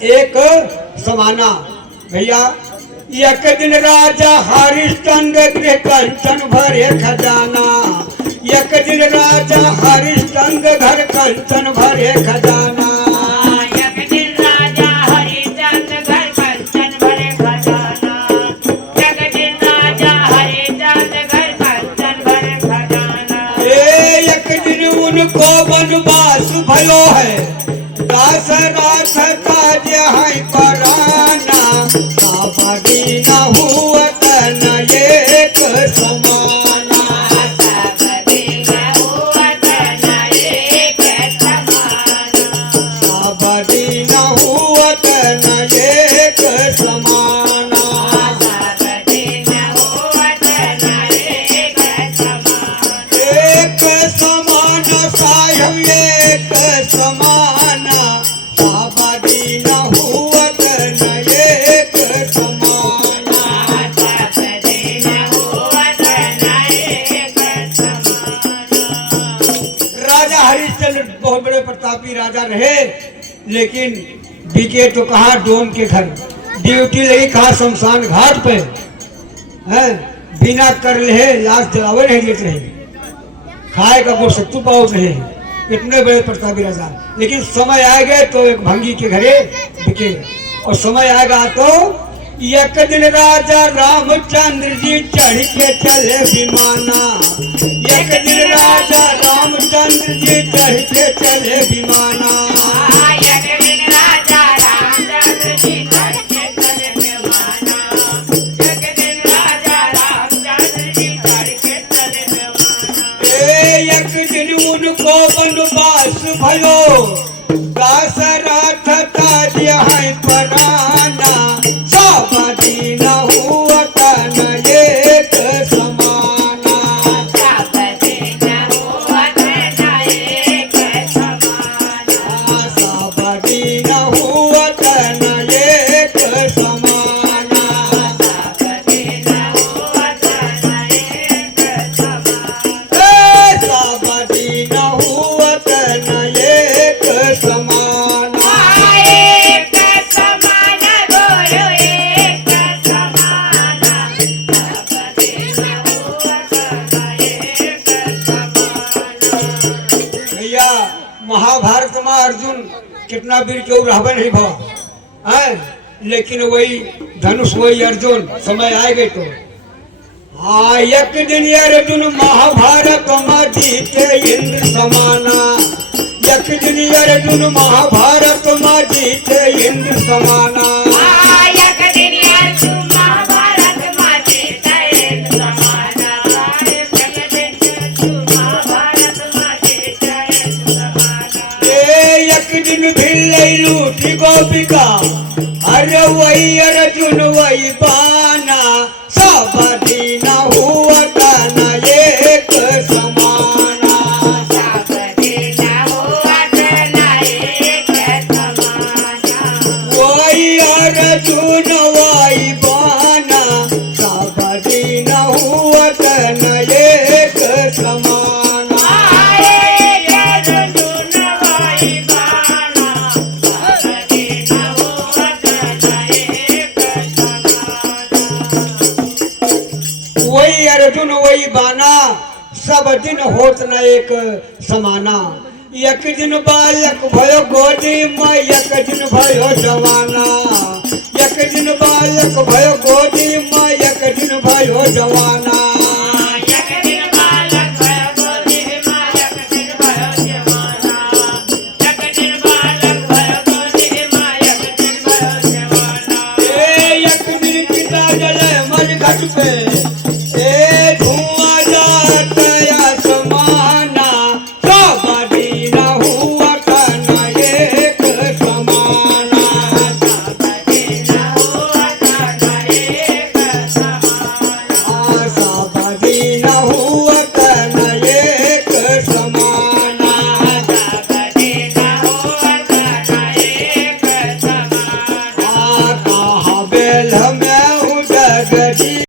एक समाना। भैया एक दिन राजा हरिश्चंद्र गृह कंचन भरे खजाना। एक दिन राजा हरिश्चंद्र घर कंचन भरे खजाना। एक दिन राजा हरिश्चंद्र घर कंचन भरे खजाना। एक दिन राजा हरिश्चंद्र घर कंचन भरे खजाना। एक दिन उनको वनवास भयो है, दासरथ काज है पराना। साबरी न हुआ तन एक समाना। साबरी न हुआ तन एक समाना। साबरी न हुआ तन एक समाना। साबरी न हुआ तन एक समाना। एक समान साहब एक समाना। साबरी न हुआ तन एक समाना। साबरी न हुआ तन एक समाना। राजा हरिश्चंद्र बहुत बड़े प्रतापी राजा रहे, लेकिन बीके तो कहा डोम के घर, ड्यूटी लगी कहा शमशान घाट पे है। बिना कर ले लाश जलावे नहीं देते रहे, खाए का कुछ सत्तू पाओ रहे, इतने बड़े प्रतापी राजा। लेकिन समय आ गए तो एक भंगी के घरे बिके, और समय आएगा तो एक दिन राजा रामचंद्र जी चढ़ के चले विमाना। एक दिन राजा रामचंद्र जी चढ़ के चले विमाना। एक दिन राजा रामचंद्र जी चढ़ के चले विमाना। एक दिन राजा रामचंद्र जी चढ़ के चले विमाना। एक दिन उनको वनवास भयो, दासरथ काज है पराना। साबरी न हुआ तन एक समाना। साबरी न हुआ तन एक समाना। साबरी न हुआ तन एक समाना। साबरी न हुआ तन एक समाना। साबरी न हुआ तन एक समाना। एक समाना बोलो एक समाना। साबरी न हुआ तन एक समाना। भैया महाभारत में अर्जुन कितना वीर क्यों रहबे नहीं भवा है, लेकिन वही धनुष वही अर्जुन समय आए गए तो। हाँ एक दिन अर्जुन महाभारत में जीते इंद्र समाना। एक दिन अर्जुन महाभारत में जीते इंद्र समाना। एक दिन अर्जुन महाभारत में जीते इंद्र समाना। एक दिन अर्जुन महाभारत में जीते इंद्र समाना। एक दिन भिल्लई लूटी गोपिका, अरे वही अर्जुन वही बाना। साबरी न हुआ तन एक समाना। साबरी न हुआ तन एक समाना। वही अर्जुन वही बाना। साबरी न हुआ तन एक समाना। एक अर्जुन वही बाना। साबरी न हुआ तन एक समाना। वही अर्जुन वही बाना, सब दिन होत न एक समाना। एक दिन बालक भयो गोदी में, एक दिन भयो जवाना। एक दिन बालक भयो गोदी में, एक दिन भयो जवाना। एक दिन बालक भयो गोदी में, एक दिन भयो जवाना। एक दिन बालक भयो गोदी में, एक दिन भयो जवाना। एक दिन पिता जले मर घट पे,